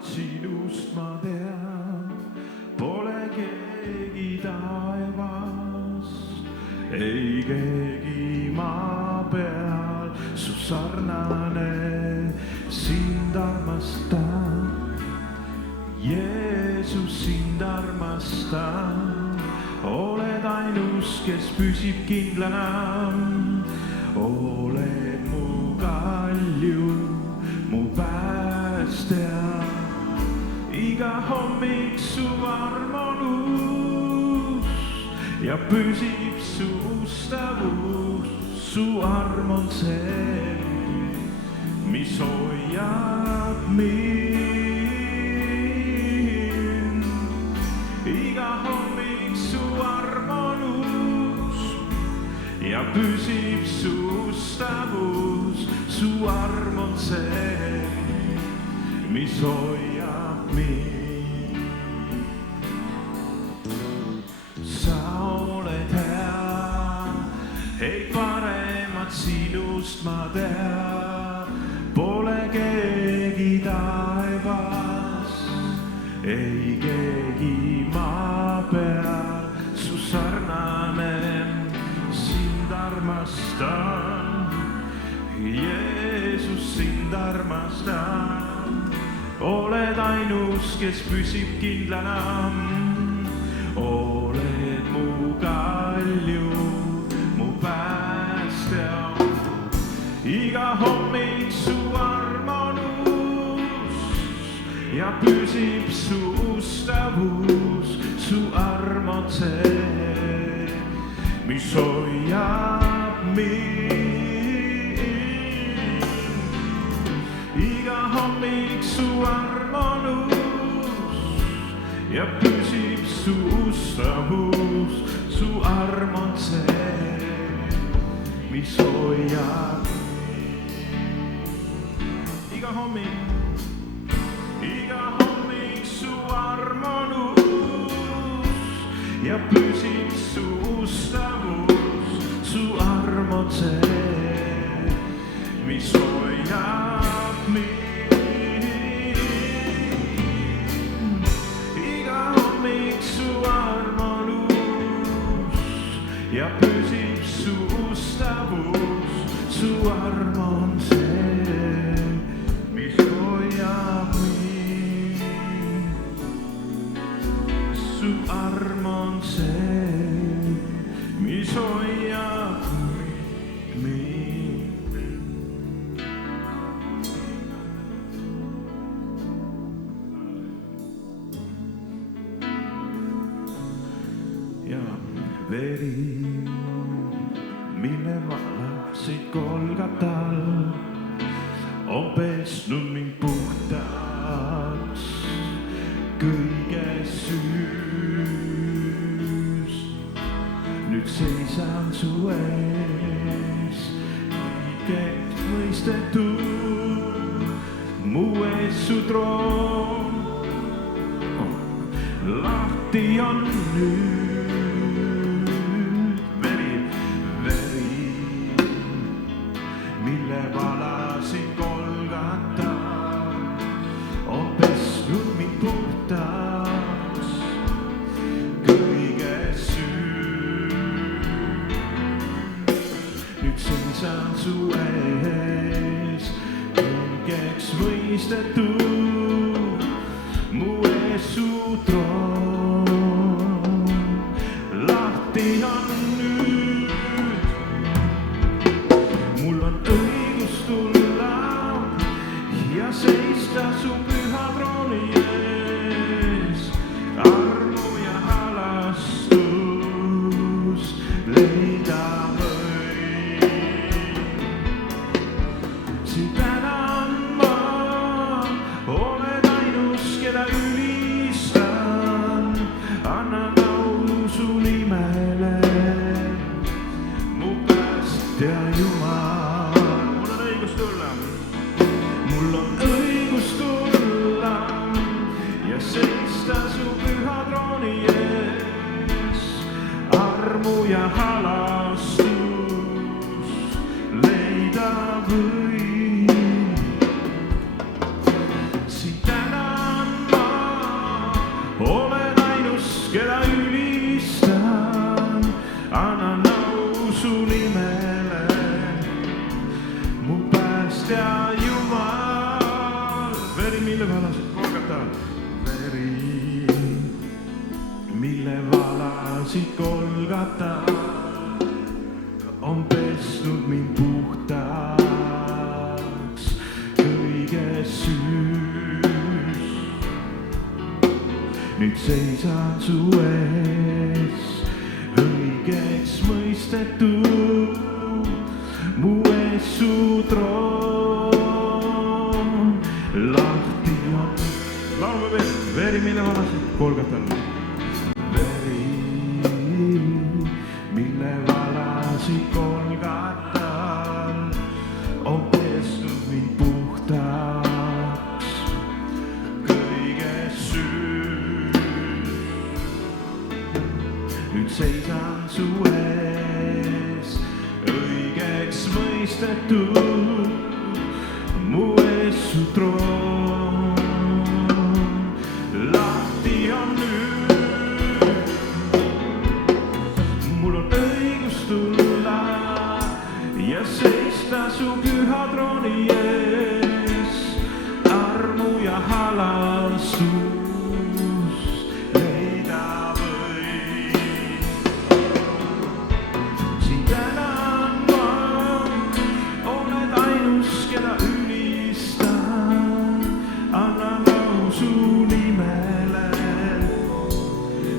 paremat sinust ma tean, pole keegi taevas, ei keegi maa peal su sarnane, sind armastan, Jeesus, sind armastan, oled ainus, kes püsib kindlana, oled mu kalju, mu päästja, iga hommik su arm on uus ja püsib su ustavus, su arm on see, mis hoiab mind. Iga hommik su arm on uus ja püsib su ustavus, su arm on see, mis hoiab mind. Sa oled hea, ei paremat sinust ma tean, pole keegi taevas, ei keegi maa peal su sarnane, sind armastan, Jeesus, sind armastan, oled ainus, kes püsib kindlana, oled mu kalju, mu päästja, iga hommik su arm on uus ja püsib su ustavus, su arm on see, mis hoiab mind. Iga hommik su arm on uus ja püsib su ustavus, su arm on see, mis hoiab mind. Iga hommik su arm on uus ja püsib su ustavus, su arm on see, mis hoiab mind. Iga hommik su arm on uus ja püsib su ustavus, su arm on see, mis hoiab mind. Su arm on see, mis hoiab mind. Ja veri, mille valasid Golgatal, on pesnud mind puhtaks kõigest süüst. Nüüd seisan su ees, õigeks mõistetud, mu ees su troon, lahti on nüüd veri, mille valasid Golgatal, on pesnud mind puhtaks kõigest süüst. Nüüd seisan su ees, õigeks mõistetud, mu ees su troon, lahti on nüüd. Mul on õigus tulla ja seista su püha trooni ees, armu ja halastust leida võin. Sind tänan ma, oled ainus, keda ülistan, annan au su nimele, mu päästja Jumal. Mul on õigus tulla, mul on õigus tulla ja seista su püha trooni ees, armu ja halastus leida võin. Sind tänan mu päästja Jumal. Veri, mille valasid Golgatal, veri, mille valasid Golgatal, on pesnud mind puhtaks kõigest süüst. Nüüd seisan su ees, õigeks mõistetud, mu ees su troon. Lahti on, laulame veel, veri, mille valasid Golgatal, veri, mille valasid Golgatal, on pesnud mind puhtaks kõigest süüst. Nüüd seisan su ees, õigeks mõistetud, mu ees su troon. Lahti on nüüd, mul on õigus tulla ja seista su püha trooni ees. Armu ja halastust leida võin. Sind tänan ma, oled ainus, keda ülistan. Annan au su nimele,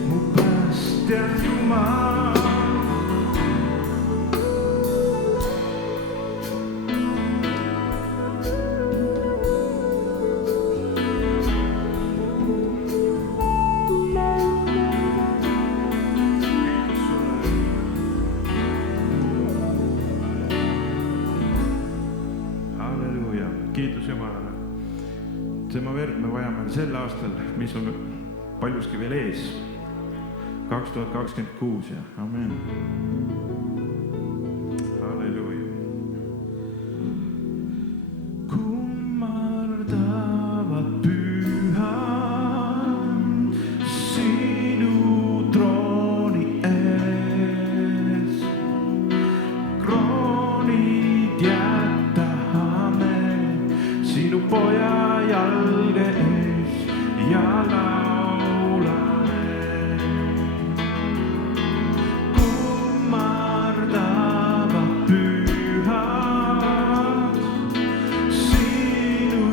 mu päästja Jumal. Halleluuja, kiitus Jumalale. Tema verd me vajame sel aastal, mis on paljuski veel ees. 2026 ja amen. Halleluuja. Kummardavad pühad sinu trooni ees. Kroonid jätame sinu poja jalge ees ja laulame. Kummardavad pühad sinu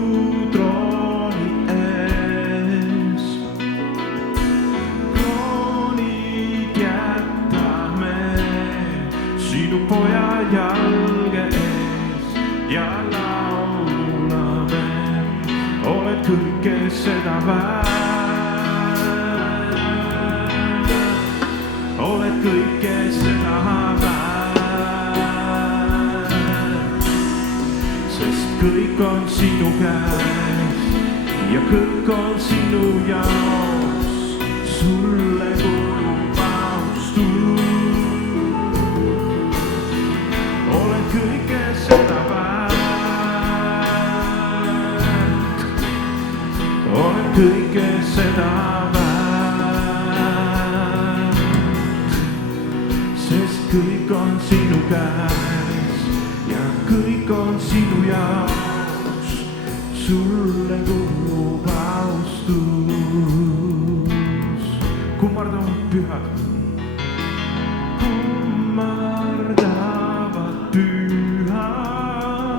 trooni ees. Kroonid jätame sinu poja jalge ees ja laulame. Oled kõike seda väärt, oled kõike seda väärt, sest kõik on sinu käes ja kõik on sinu jaoks. Sulle kuulub austus, oled kõike seda väärt, oled kõike seda väärt, sest kõik on sinu käes ja kõik on sinu jaoks. Sulle kuulub austus. Kummardavad pühad, kummardavad pühad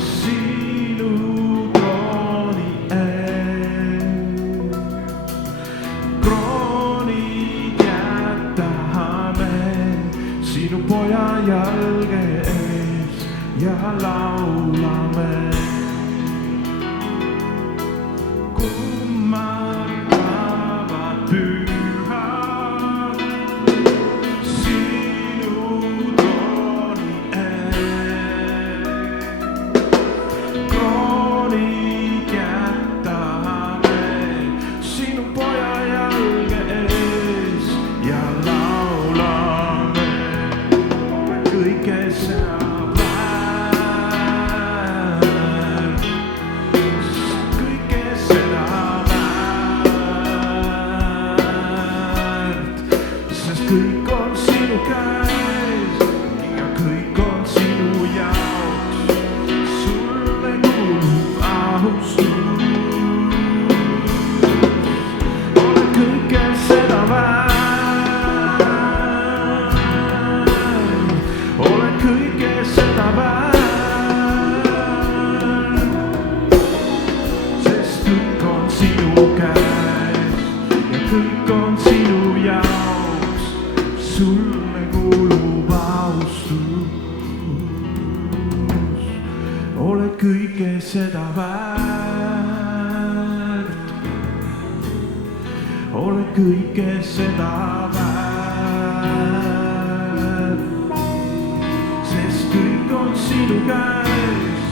sinu trooni ees. Kroonid jätame sinu poja jalge ees ja laulame. Kummardavad pühad sinu trooni ees. Kroonid jätame sinu poja jalge ees ja laulame. Kõike seda väärt, kõike seda oled kõike seda väärt. Oled kõike seda väärt, sest kõik on sinu käes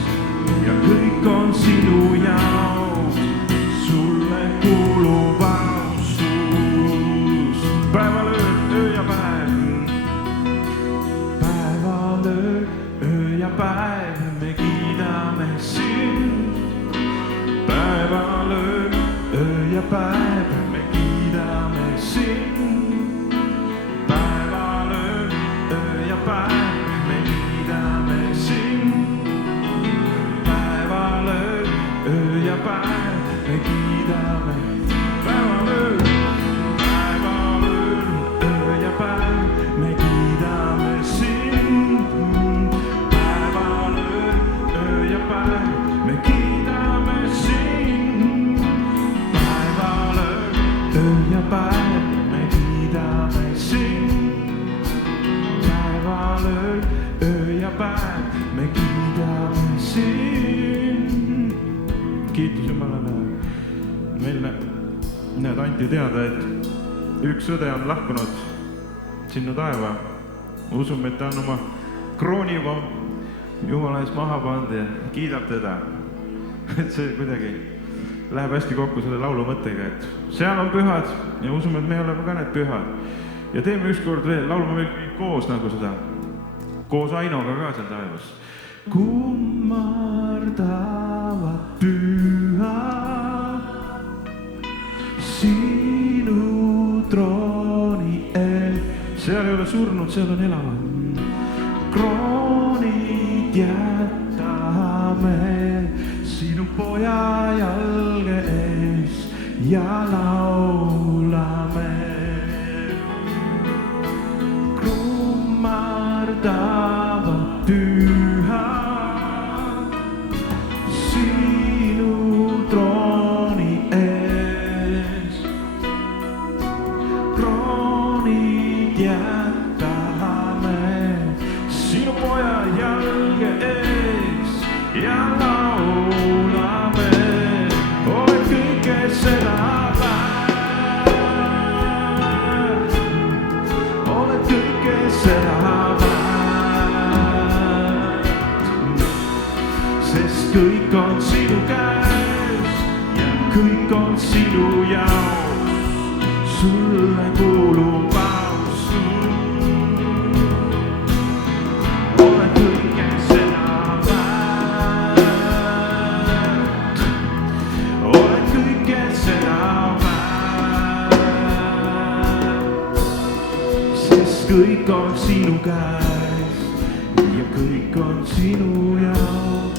ja kõik on sinu jaoks. Sulle kuulub austus. Päeval, öö ja päev. Päeval, öö ja päev me kiidame sind. Päeval, öö ja päev me kiidame sind. Päeval, öö ja päev me kiidame sind. Päeval, öö ja päev me kiidame. Päeval, öö ja päev me kiidame sind. Päeval, öö ja päev me kiidame sind. Päeval, öö ja päev me kiidame sind. Päeval, öö ja päev me kiidame sind. Kiitus Jumalale. Meil näed anti teada, et üks õde on lahkunud sinna taeva. Usume, et ta on oma krooni juba Jumala ees maha pannud ja kiidab teda. Et see kuidagi läheb hästi kokku selle laulu mõttega, et seal on pühad ja usume, et me oleme ka need pühad. Ja teeme ükskord veel, laulame veel koos nagu seda, koos Ainoga ka seal taevas. Kummardavad pühad sinu trooni eel. Seal ei ole surnud, seal on elavad. Kroonid jätame sinu poja jalge ees ja laulame. Kummardavad pühad sinu trooni ees. Kroonid jätame sinu poja jalge ees ja laulame. Oled kõike seda väärt. Oled kõike seda väärt, sest kõik on sinu käes ja kõik on sinu jaoks. Sulle kuulub austus. Oled kõike seda väärt. Oled kõike seda väärt, sest kõik on sinu käes ja kõik on sinu jaoks.